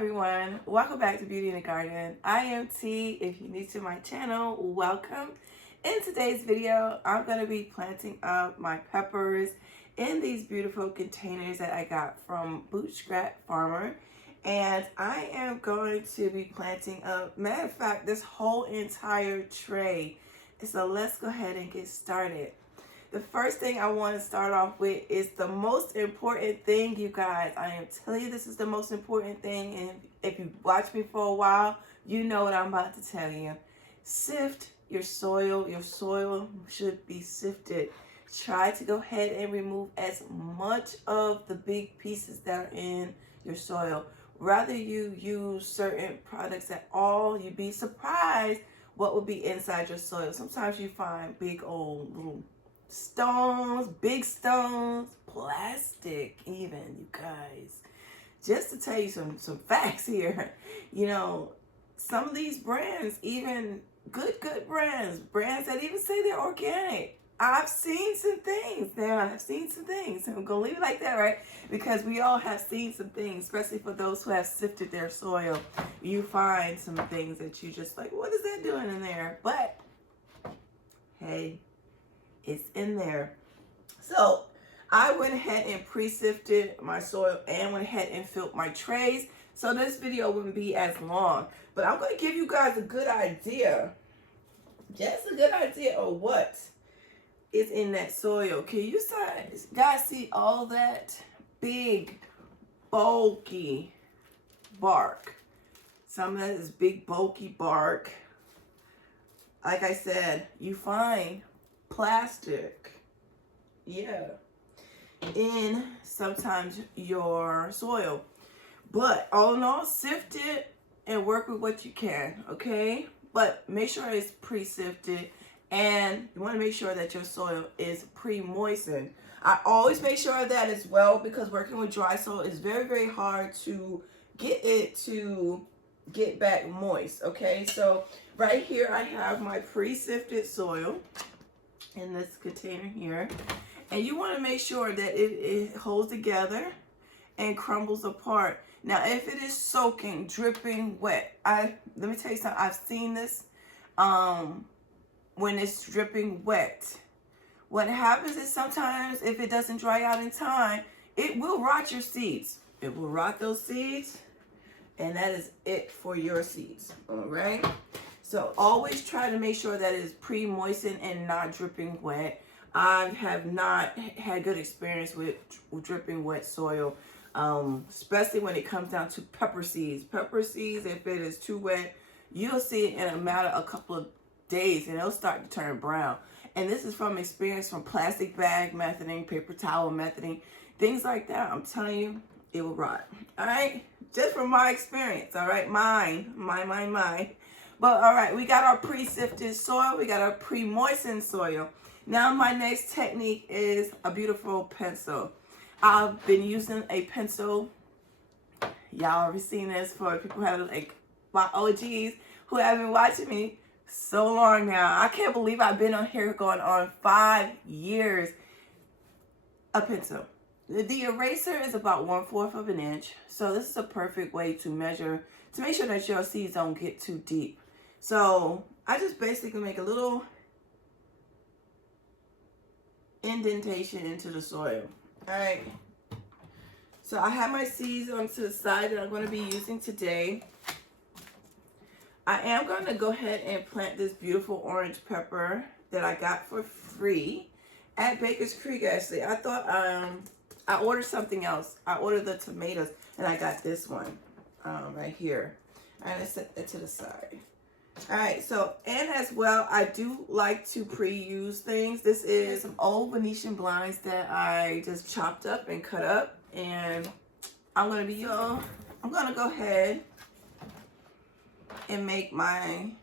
everyone, welcome back to Beauty in the Garden. I am T. If you're new to my channel, welcome. In today's video, I'm going to be planting up my peppers in these beautiful containers that I got from Bootstrap Farmer. And I am going to be planting up, matter of fact, this whole entire tray. So let's go ahead and get started. The first thing I want to start off with is the most important thing, you guys. I am telling you, this is the most important thing. And if you watch me for a while, you know what I'm about to tell you. Sift your soil. Your soil should be sifted. Try to go ahead and remove as much of the big pieces that are in your soil. Rather you use certain products at all, you'd be surprised what will be inside your soil. Sometimes you find big old little stones, big stones, plastic even, you guys. Just to tell you some facts here, you know, some of these brands, even good brands that even say they're organic. I've seen some things. I'm gonna leave it like that, right? Because we all have seen some things, especially for those who have sifted their soil. You find some things that you just like, what is that doing in there? But hey, it's in there. So I went ahead and pre-sifted my soil and went ahead and filled my trays. So this video wouldn't be as long, but I'm going to give you guys a good idea, just a good idea of what is in that soil. Can you guys see all that big, bulky bark? Some of that is big, bulky bark. Like I said, you find plastic, in sometimes your soil. But all in all, sift it and work with what you can, okay? But make sure it's pre-sifted, and you want to make sure that your soil is pre-moistened. I always make sure of that as well, because working with dry soil is very, very hard to get it to get back moist, okay? So right here I have my pre-sifted soil in this container here, and you want to make sure that it holds together and crumbles apart. Now if it is soaking, dripping wet, let me tell you something, I've seen this when it's dripping wet. What happens is sometimes if it doesn't dry out in time, it will rot your seeds. It will rot those seeds, and that is it for your seeds. All right, so always try to make sure that it is pre-moistened and not dripping wet. I have not had good experience with dripping wet soil, especially when it comes down to pepper seeds. Pepper seeds, if it is too wet, you'll see it in a matter of a couple of days and it'll start to turn brown. And this is from experience from plastic bag methoding, paper towel methoding, things like that. I'm telling you, it will rot. All right, just from my experience. All right, mine. But all right, we got our pre-sifted soil, we got our pre-moistened soil. Now my next technique is a beautiful pencil. I've been using a pencil. Y'all already seen this for people who have, like, my OGs who have been watching me so long now. I can't believe I've been on here going on 5 years. A pencil. The eraser is about 1/4 of an inch. So this is a perfect way to measure, to make sure that your seeds don't get too deep. So I just basically make a little indentation into the soil. All right. So I have my seeds onto the side that I'm going to be using today. I am going to go ahead and plant this beautiful orange pepper that I got for free at Baker's Creek. Actually, I thought I ordered something else. I ordered the tomatoes, and I got this one right here. I'm going to set that to the side. All right, so, and as well, I do like to pre-use things. This is some old Venetian blinds that I just chopped up and cut up, and I'm going to go ahead and make my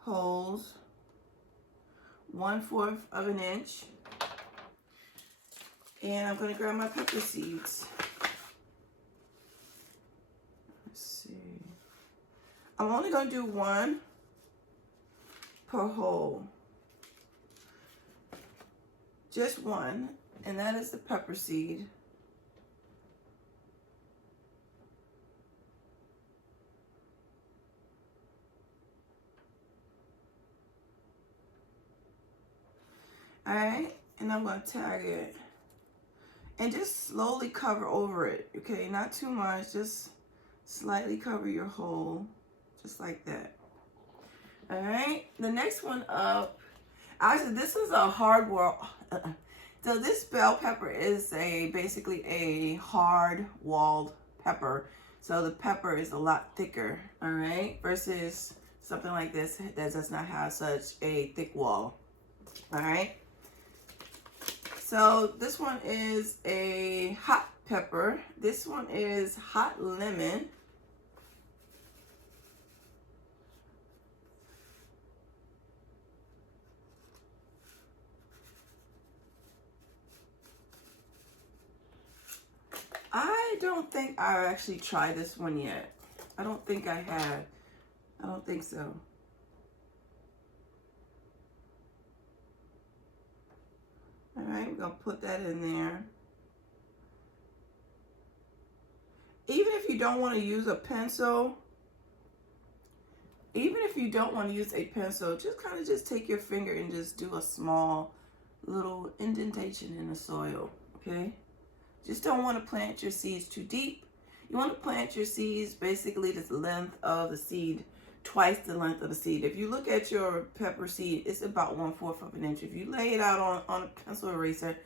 holes 1/4 of an inch, and I'm going to grab my pepper seeds. I'm only going to do one per hole. Just one, and that is the pepper seed. All right, and I'm gonna tag it. And just slowly cover over it, okay? Not too much, just slightly cover your hole, just like that. All right, the next one up, actually this is a hard wall. So this bell pepper is basically a hard walled pepper. So the pepper is a lot thicker, all right? Versus something like this that does not have such a thick wall, all right? So this one is a hot pepper. This one is hot lemon. I don't think I actually tried this one yet. I don't think I have. I don't think so. All right, we're gonna put that in there. Even if you don't want to use a pencil, just kind of just take your finger and just do a small little indentation in the soil, okay? Just don't want to plant your seeds too deep. You want to plant your seeds basically the length of the seed, twice the length of the seed. If you look at your pepper seed, it's about 1/4 of an inch. If you lay it out on a pencil eraser,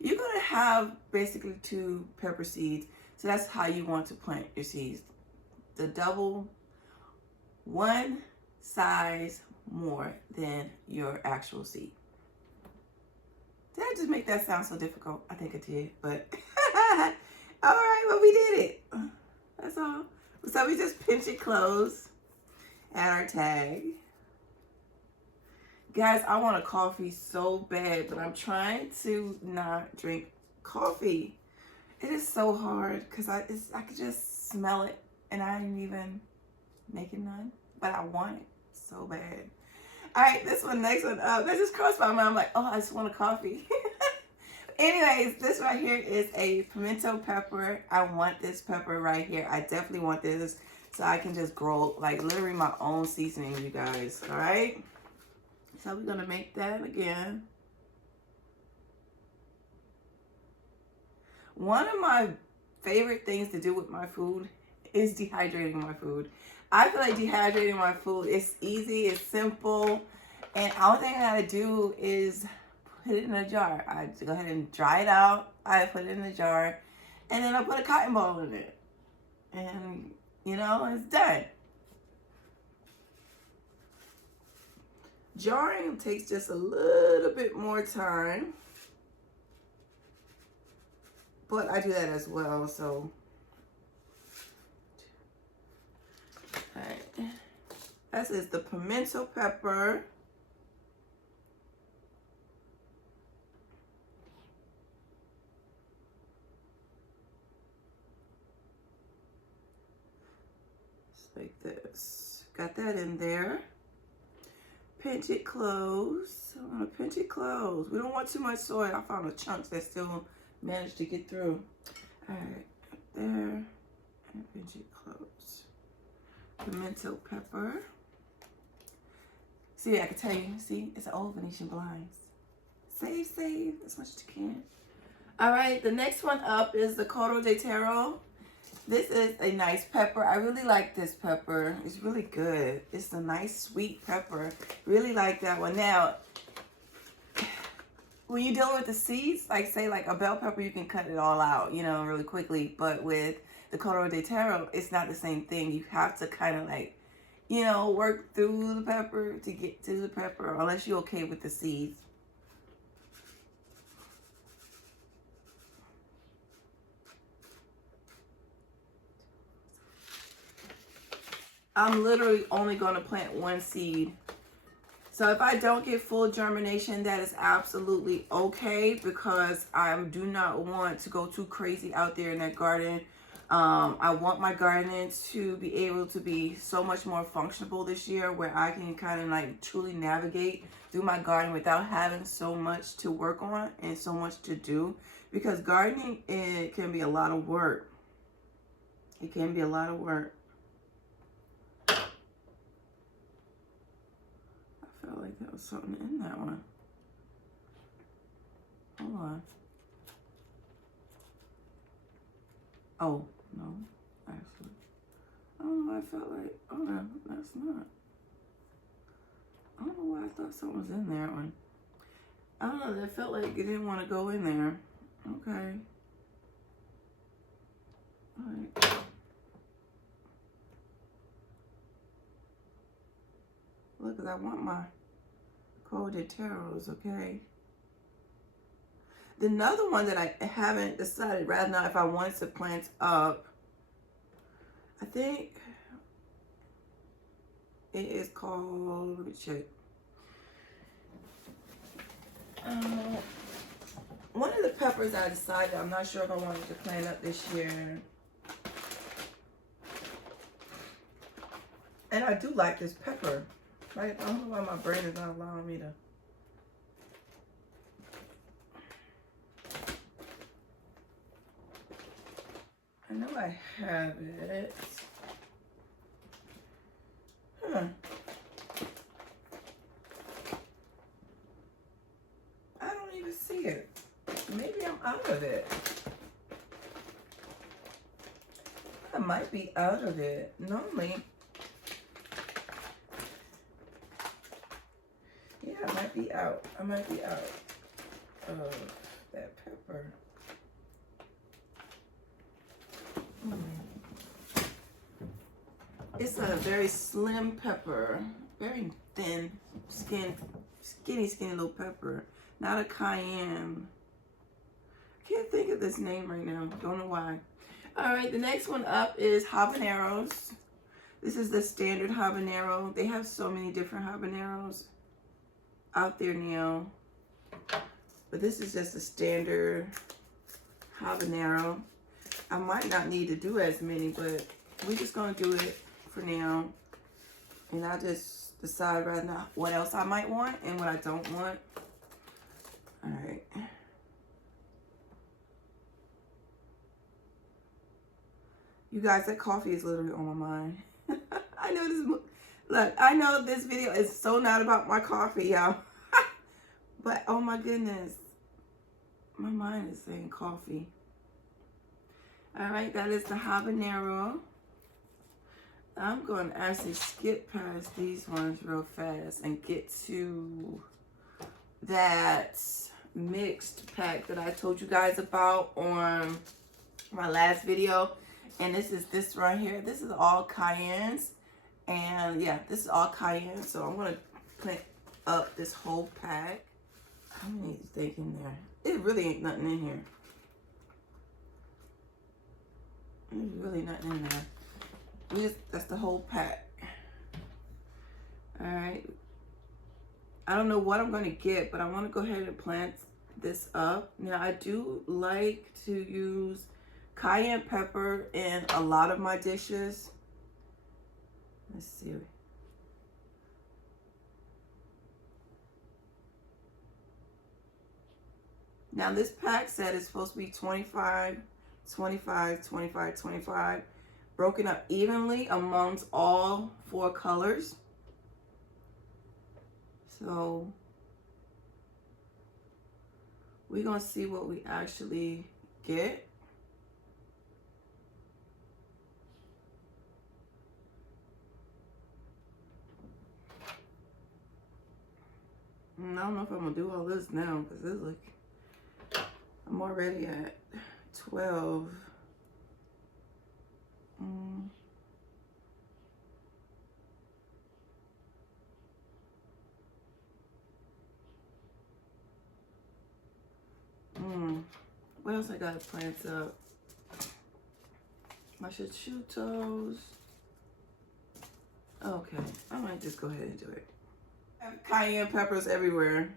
you're going to have basically 2 pepper seeds. So that's how you want to plant your seeds. The double, one size more than your actual seed. Did I just make that sound so difficult? I think I did, but all right, well, we did it. That's all. So we just pinch it close, add our tag. Guys, I want a coffee so bad, but I'm trying to not drink coffee. It is so hard because I could just smell it and I didn't even make it none, but I want it so bad. All right, this one, next one up. That just crossed my mind. I'm like, oh, I just want a coffee. Anyways, this right here is a pimento pepper. I want this pepper right here. I definitely want this so I can just grow like literally my own seasoning, you guys. All right. So we're gonna make that again. One of my favorite things to do with my food is dehydrating my food. I feel like dehydrating my food is easy, it's simple, and all thing I gotta do is put it in a jar. I go ahead and dry it out, I put it in the jar, and then I put a cotton ball in it. And, you know, it's done. Jarring takes just a little bit more time, but I do that as well, so. All right. This is the pimento pepper. Just like this. Got that in there. Pinch it close. I'm gonna pinch it close. We don't want too much soil. I found a chunks that still managed to get through. All right, up there, and pinch it close. Pimento pepper. See, I can tell you, see, it's old Venetian blinds. Save as much as you can. All right, the next one up is the Coro de Taro. This is a nice pepper. I really like this pepper. It's really good. It's a nice sweet pepper. Really like that one. Now, when you deal with the seeds, like say like a bell pepper, you can cut it all out, you know, really quickly. But with the Coro de Taro, it's not the same thing. You have to kind of like, you know, work through the pepper to get to the pepper, unless you're okay with the seeds. I'm literally only going to plant one seed. So if I don't get full germination, that is absolutely okay, because I do not want to go too crazy out there in that garden. I want my garden to be able to be so much more functional this year, where I can kind of like truly navigate through my garden without having so much to work on and so much to do, because gardening, it can be a lot of work. It can be a lot of work. I felt like there was something in that one. Hold on. Oh, no, actually. I don't know why I felt like, oh no, that's not. I don't know why I thought something was in there. I don't know, that felt like it didn't want to go in there. Okay. Alright. Look, 'cause I want my coded taros, okay? The another one that I haven't decided right now if I wanted to plant up, I think it is called, let me check. One of the peppers I decided I'm not sure if I wanted to plant up this year. And I do like this pepper. Like, I don't know why my brain is not allowing me to. I know I have it. Huh. I don't even see it. Maybe I'm out of it. I might be out of it. Normally, yeah, I might be out. I might be out of that pepper. It's a very slim pepper, very thin, skinny little pepper. Not a cayenne. Can't think of this name right now. Don't know why. All right, the next one up is habaneros. This is the standard habanero. They have so many different habaneros out there now. But this is just a standard habanero. I might not need to do as many, but we're just going to do it for now. And I just decide right now what else I might want and what I don't want. All right. You guys, that coffee is literally on my mind. I know this. Look, I know this video is so not about my coffee, y'all. But oh my goodness, my mind is saying coffee. All right, that is the habanero. I'm going to actually skip past these ones real fast and get to that mixed pack that I told you guys about on my last video. And this is this right here. This is all cayennes. And yeah, this is all cayenne. So I'm going to plant up this whole pack. How many do you think in there? It really ain't nothing in here. There's really nothing in there. That's the whole pack. All right. I don't know what I'm going to get, but I want to go ahead and plant this up. Now, I do like to use cayenne pepper in a lot of my dishes. Let's see. Now, this pack set is supposed to be 25, 25, 25, 25, broken up evenly amongst all 4 colors. So we're going to see what we actually get. I don't know if I'm going to do all this now because it's like I'm already at 12. What else I got to plant up? My prosciuttos. Okay, I might just go ahead and do it. I have cayenne peppers everywhere.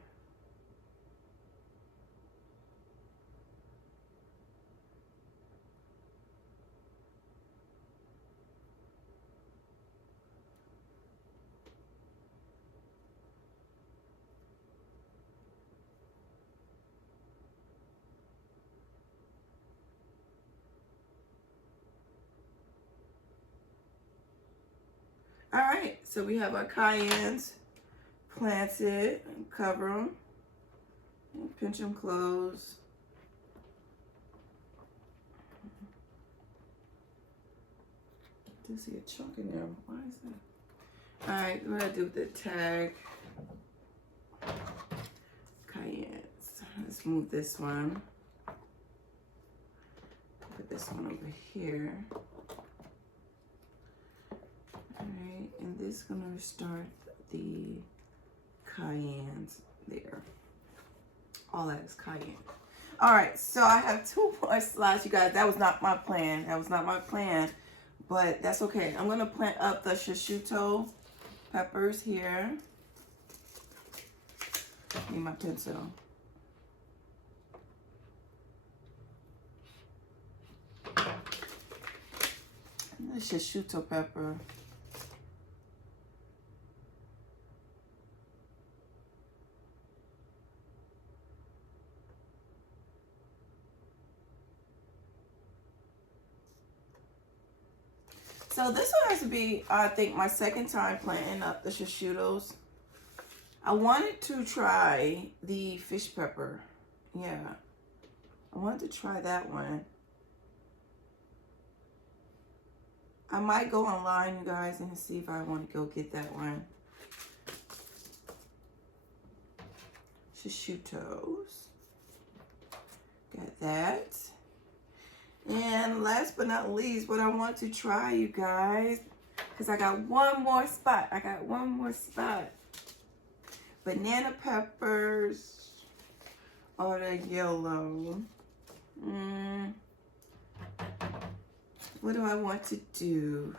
All right, so we have our cayennes planted, cover them. And pinch them close. I do see a chunk in there. Why is that? Alright, we're gonna do the tag. Cayennes. Let's move this one. Put this one over here. Alright, and this is gonna start the cayennes there. All that is cayenne. Alright, so I have 2 more slides, you guys. That was not my plan. That was not my plan. But that's okay. I'm gonna plant up the prosciutto peppers here. Need my pencil. The prosciutto pepper. So this one has to be, I think, my second time planting up the prosciuttos. I wanted to try the fish pepper. Yeah. I wanted to try that one. I might go online, you guys, and see if I want to go get that one. Prosciuttos. Got that. And last but not least, what I want to try, you guys, because I got one more spot. I got one more spot. Banana peppers or the yellow. What do I want to do?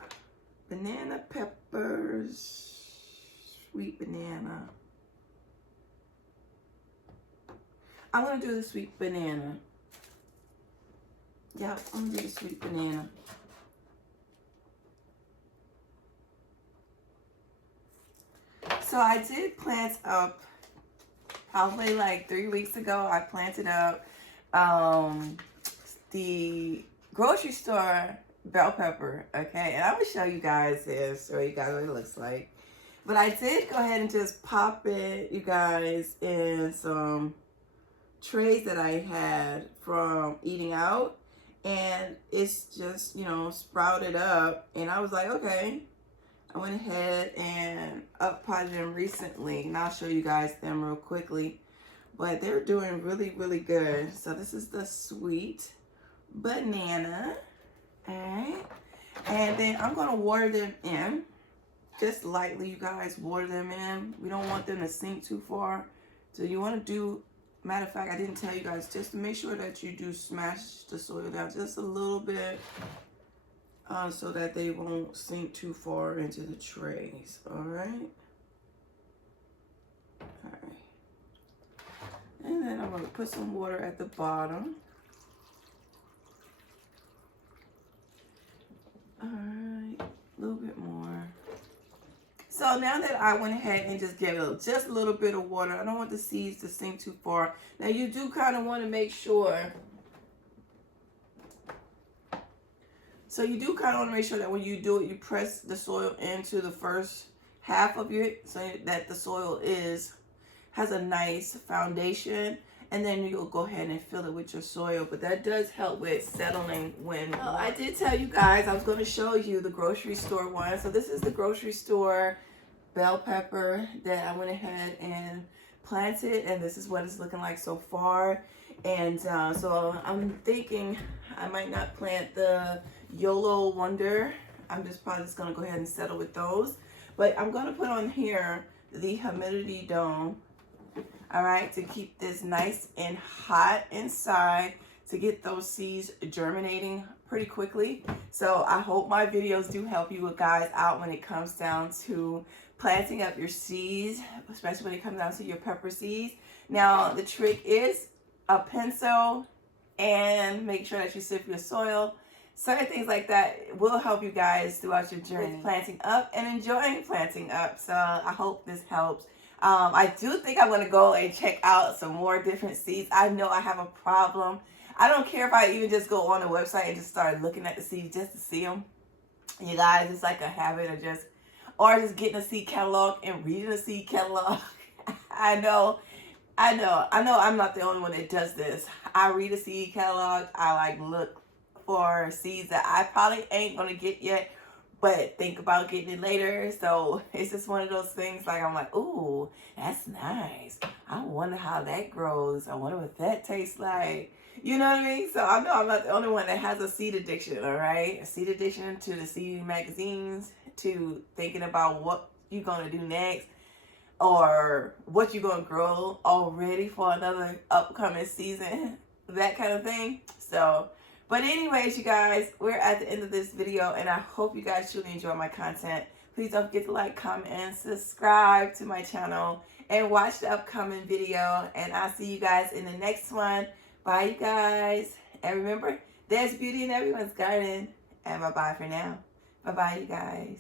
Banana peppers, sweet banana. I'm going to do the sweet banana. Yeah, I'm gonna do the sweet banana. So I did plant up probably like 3 weeks ago. I planted up the grocery store bell pepper. Okay, and I'm gonna show you guys this, show you guys what it looks like. But I did go ahead and just pop it, you guys, in some trays that I had from eating out. And it's just, you know, sprouted up. And I was like, okay. I went ahead and up-potted them recently. And I'll show you guys them real quickly. But they're doing really, really good. So this is the sweet banana. Alright. And then I'm going to water them in. Just lightly, you guys, water them in. We don't want them to sink too far. So you want to do... Matter of fact, I didn't tell you guys, just to make sure that you do smash the soil down just a little bit so that they won't sink too far into the trays. All right. All right. And then I'm going to put some water at the bottom. All right. A little bit more. So now that I went ahead and just gave it just a little bit of water, I don't want the seeds to sink too far. Now you do kind of want to make sure. So you do kind of want to make sure that when you do it, you press the soil into the first half of it so that the soil has a nice foundation. And then you'll go ahead and fill it with your soil. But that does help with settling when... Oh, I did tell you guys I was going to show you the grocery store one. So this is the grocery store bell pepper that I went ahead and planted. And this is what it's looking like so far. And so I'm thinking I might not plant the YOLO Wonder. I'm just probably just going to go ahead and settle with those. But I'm going to put on here the humidity dome. All right, to keep this nice and hot inside, to get those seeds germinating pretty quickly. So I hope my videos do help you guys out when it comes down to planting up your seeds, especially when it comes down to your pepper seeds. Now, the trick is a pencil and make sure that you sift your soil. Certain things like that will help you guys throughout your journey with planting up and enjoying planting up. So I hope this helps. I do think I'm going to go and check out some more different seeds. I know I have a problem. I don't care if I even just go on the website and just start looking at the seeds just to see them. You guys, it's like a habit of just getting a seed catalog and reading a seed catalog. I know I know I'm not the only one that does this. I read a seed catalog. I like look for seeds that I probably ain't gonna get yet, but think about getting it later. So it's just one of those things like I'm like, ooh, that's nice. I wonder how that grows. I wonder what that tastes like. You know what I mean? So I know I'm not the only one that has a seed addiction, all right? A seed addiction to the seed magazines, to thinking about what you're gonna do next or what you're gonna grow already for another upcoming season, that kind of thing. So, but anyways, you guys, we're at the end of this video, and I hope you guys truly enjoy my content. Please don't forget to like, comment, and subscribe to my channel, and watch the upcoming video. And I'll see you guys in the next one. Bye, you guys, and remember, there's beauty in everyone's garden. And bye bye for now. Bye bye, you guys.